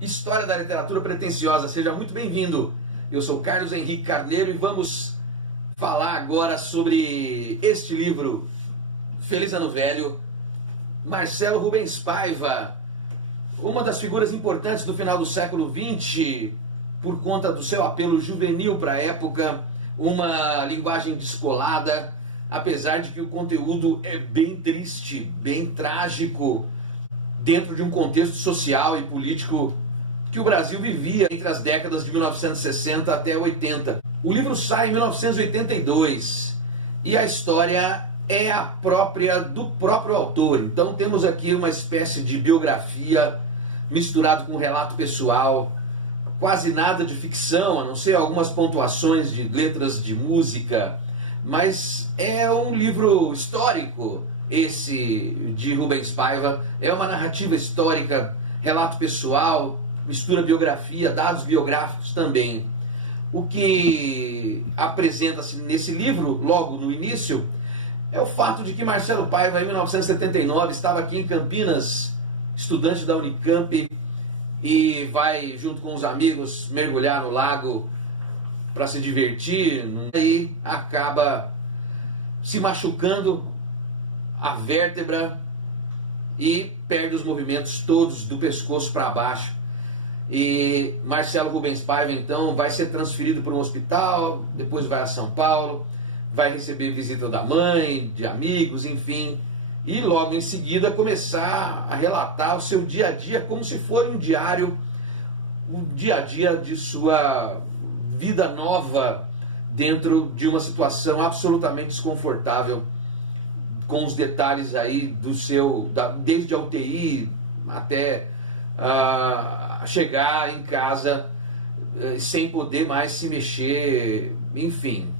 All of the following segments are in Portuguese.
História da Literatura Pretensiosa. Seja muito bem-vindo. Eu sou Carlos Henrique Carneiro e vamos falar agora sobre este livro, Feliz Ano Velho, Marcelo Rubens Paiva, uma das figuras importantes do final do século XX, por conta do seu apelo juvenil para a época, uma linguagem descolada, apesar de que o conteúdo é bem triste, bem trágico, dentro de um contexto social e político que o Brasil vivia entre as décadas de 1960 até 80. O livro sai em 1982 e a história é a própria do próprio autor. Então temos aqui uma espécie de biografia misturado com relato pessoal, quase nada de ficção, a não ser algumas pontuações de letras de música, mas é um livro histórico, esse de Rubens Paiva. É uma narrativa histórica, relato pessoal, mistura biografia, dados biográficos também. O que apresenta-se nesse livro, logo no início, é o fato de que Marcelo Paiva, em 1979, estava aqui em Campinas, estudante da Unicamp, e vai, junto com os amigos, mergulhar no lago para se divertir, e acaba se machucando a vértebra e perde os movimentos todos do pescoço para baixo. E Marcelo Rubens Paiva então vai ser transferido para um hospital, depois vai a São Paulo, vai receber visita da mãe, de amigos, enfim, e logo em seguida começar a relatar o seu dia a dia como se fosse um diário, o dia a dia de sua vida nova dentro de uma situação absolutamente desconfortável, com os detalhes aí do seu, desde a UTI até chegar em casa sem poder mais se mexer, enfim.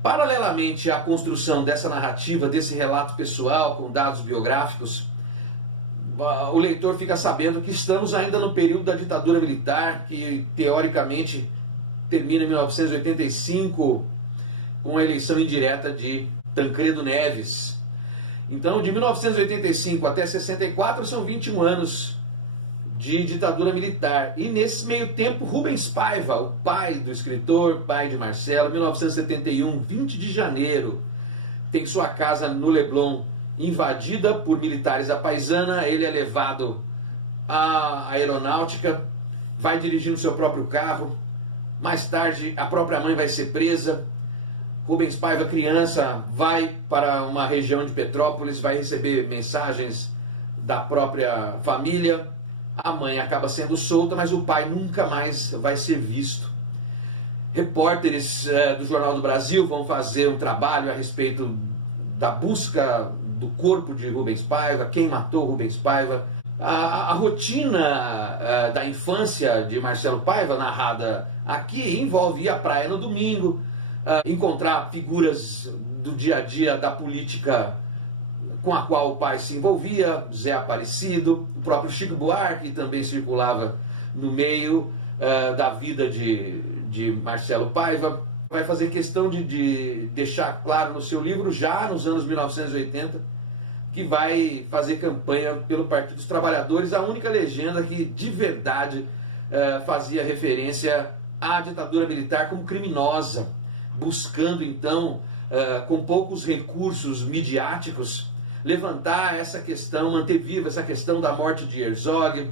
Paralelamente à construção dessa narrativa, desse relato pessoal com dados biográficos, o leitor fica sabendo que estamos ainda no período da ditadura militar, que teoricamente termina em 1985 com a eleição indireta de Tancredo Neves. Então, de 1985 até 64 são 21 anos de ditadura militar. E nesse meio tempo, Rubens Paiva, o pai do escritor, pai de Marcelo, 1971, 20 de janeiro, tem sua casa no Leblon invadida por militares à paisana. Ele é levado à aeronáutica, vai dirigindo seu próprio carro. Mais tarde, a própria mãe vai ser presa. Rubens Paiva, criança, vai para uma região de Petrópolis, vai receber mensagens da própria família. A mãe acaba sendo solta, mas o pai nunca mais vai ser visto. Repórteres do Jornal do Brasil vão fazer um trabalho a respeito da busca do corpo de Rubens Paiva, quem matou Rubens Paiva. A rotina da infância de Marcelo Paiva, narrada aqui, envolve ir à praia no domingo, encontrar figuras do dia a dia da política com a qual o pai se envolvia, Zé Aparecido, o próprio Chico Buarque também circulava no meio da vida de Marcelo Paiva. Vai fazer questão de deixar claro no seu livro, já nos anos 1980, que vai fazer campanha pelo Partido dos Trabalhadores, a única legenda que de verdade fazia referência à ditadura militar como criminosa, buscando então, com poucos recursos midiáticos, levantar essa questão, manter viva essa questão da morte de Herzog,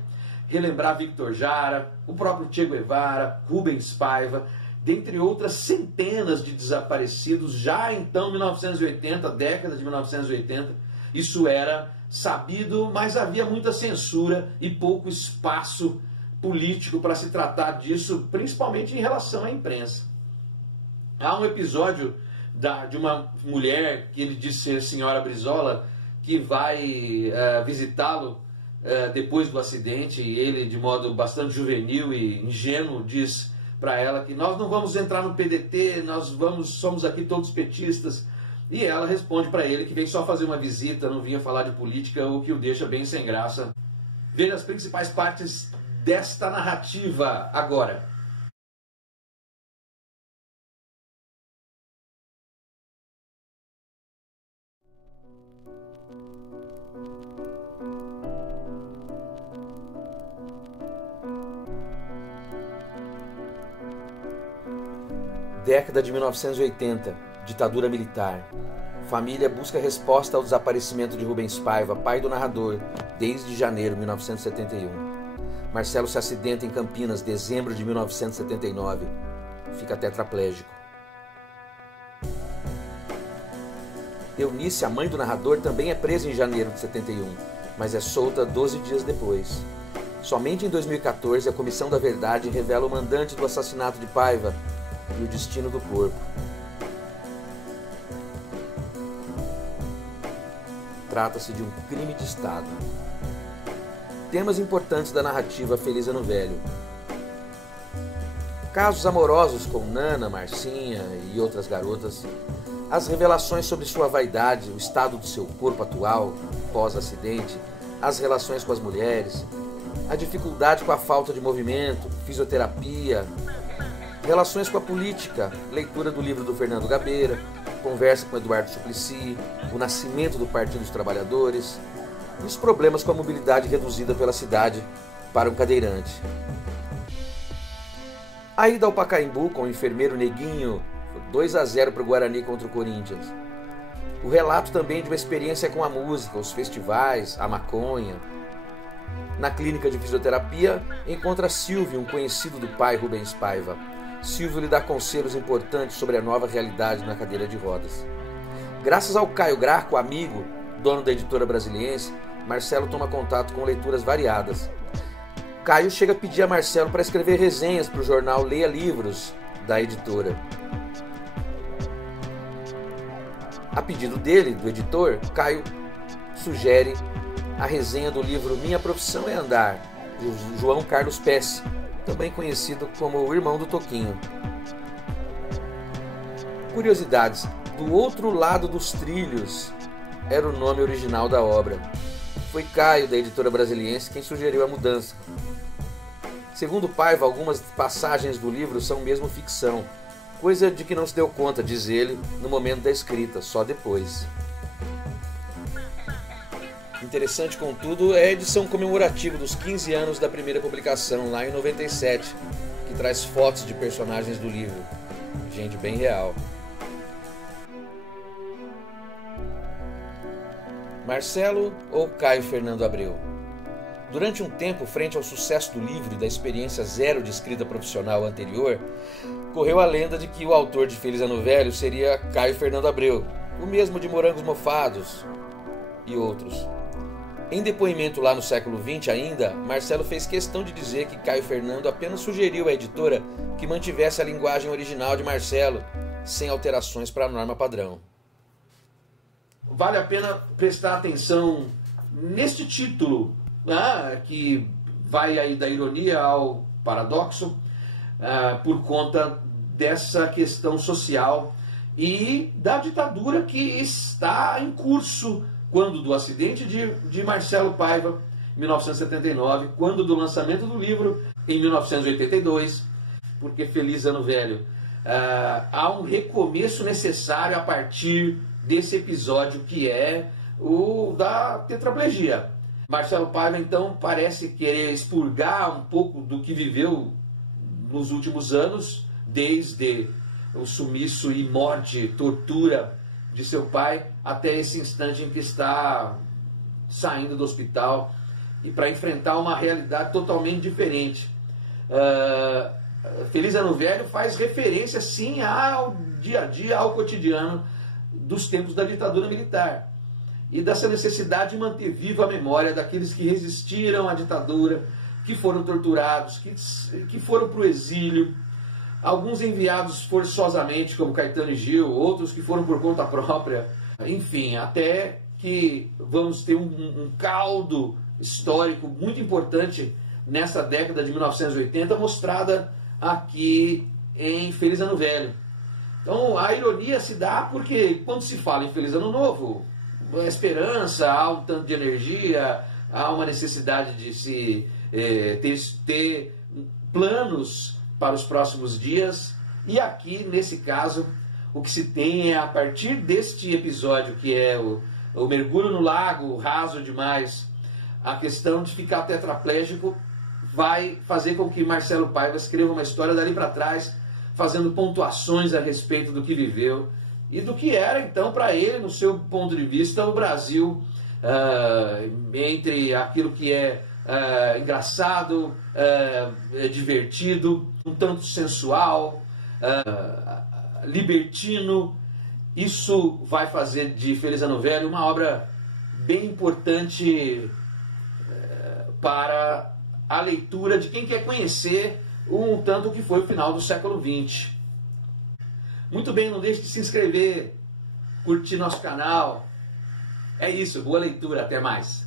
relembrar Victor Jara, o próprio Che Guevara, Rubens Paiva, dentre outras centenas de desaparecidos. Já então, 1980, década de 1980, isso era sabido, mas havia muita censura e pouco espaço político para se tratar disso, principalmente em relação à imprensa. Há um episódio de uma mulher, que ele diz ser senhora Brizola, que vai visitá-lo depois do acidente, e ele, de modo bastante juvenil e ingênuo, diz para ela que nós não vamos entrar no PDT, somos aqui todos petistas. E ela responde para ele que vem só fazer uma visita, não vinha falar de política, o que o deixa bem sem graça. Veja as principais partes desta narrativa agora. Década de 1980, ditadura militar. Família busca resposta ao desaparecimento de Rubens Paiva, pai do narrador, desde janeiro de 1971. Marcelo se acidenta em Campinas, dezembro de 1979. Fica tetraplégico. Eunice, a mãe do narrador, também é presa em janeiro de 71, mas é solta 12 dias depois. Somente em 2014, a Comissão da Verdade revela o mandante do assassinato de Paiva e o destino do corpo. Trata-se de um crime de Estado. Temas importantes da narrativa Feliz Ano Velho. Casos amorosos com Nana, Marcinha e outras garotas. As revelações sobre sua vaidade, o estado do seu corpo atual, pós-acidente, as relações com as mulheres, a dificuldade com a falta de movimento, fisioterapia, relações com a política, leitura do livro do Fernando Gabeira, conversa com Eduardo Suplicy, o nascimento do Partido dos Trabalhadores e os problemas com a mobilidade reduzida pela cidade para um cadeirante. A ida ao Pacaembu com o enfermeiro Neguinho, 2-0 para o Guarani contra o Corinthians. O relato também de uma experiência com a música, os festivais, a maconha. Na clínica de fisioterapia, encontra Silvio, um conhecido do pai Rubens Paiva. Silvio lhe dá conselhos importantes sobre a nova realidade na cadeira de rodas. Graças ao Caio Graco, amigo, dono da editora Brasiliense, Marcelo toma contato com leituras variadas. Caio chega a pedir a Marcelo para escrever resenhas para o jornal Leia Livros, da editora. A pedido dele, do editor, Caio sugere a resenha do livro Minha Profissão é Andar, de João Carlos Pesce, também conhecido como o irmão do Toquinho. Curiosidades: Do Outro Lado dos Trilhos era o nome original da obra. Foi Caio, da editora Brasiliense, quem sugeriu a mudança. Segundo Paiva, algumas passagens do livro são mesmo ficção, coisa de que não se deu conta, diz ele, no momento da escrita, só depois. Interessante, contudo, é a edição comemorativa dos 15 anos da primeira publicação, lá em 97, que traz fotos de personagens do livro. Gente bem real. Marcelo ou Caio Fernando Abreu? Durante um tempo, frente ao sucesso do livro e da experiência zero de escrita profissional anterior, correu a lenda de que o autor de Feliz Ano Velho seria Caio Fernando Abreu, o mesmo de Morangos Mofados e outros. Em depoimento lá no século XX ainda, Marcelo fez questão de dizer que Caio Fernando apenas sugeriu à editora que mantivesse a linguagem original de Marcelo, sem alterações para a norma padrão. Vale a pena prestar atenção neste título, que vai aí da ironia ao paradoxo, por conta dessa questão social e da ditadura que está em curso, quando do acidente de Marcelo Paiva, em 1979, quando do lançamento do livro, em 1982, porque Feliz Ano Velho. Há um recomeço necessário a partir desse episódio que é o da tetraplegia. Marcelo Paiva, então, parece querer expurgar um pouco do que viveu nos últimos anos, desde o sumiço e morte, tortura de seu pai, até esse instante em que está saindo do hospital e para enfrentar uma realidade totalmente diferente. Feliz Ano Velho faz referência, sim, ao dia a dia, ao cotidiano dos tempos da ditadura militar e dessa necessidade de manter viva a memória daqueles que resistiram à ditadura, que foram torturados, que foram para o exílio, alguns enviados forçosamente, como Caetano e Gil, outros que foram por conta própria, enfim, até que vamos ter um caldo histórico muito importante nessa década de 1980, mostrada aqui em Feliz Ano Velho. Então a ironia se dá porque quando se fala em Feliz Ano Novo, a esperança, há um tanto de energia, há uma necessidade de se ter planos para os próximos dias, e aqui nesse caso o que se tem é, a partir deste episódio, que é o mergulho no lago, raso demais, a questão de ficar tetraplégico vai fazer com que Marcelo Paiva escreva uma história dali para trás fazendo pontuações a respeito do que viveu e do que era então para ele, no seu ponto de vista, o Brasil, entre aquilo que é engraçado, divertido, um tanto sensual, libertino. Isso vai fazer de Feliz Ano Velho uma obra bem importante para a leitura de quem quer conhecer um tanto que foi o final do século XX. Muito bem, não deixe de se inscrever, curtir nosso canal. É isso, boa leitura, até mais.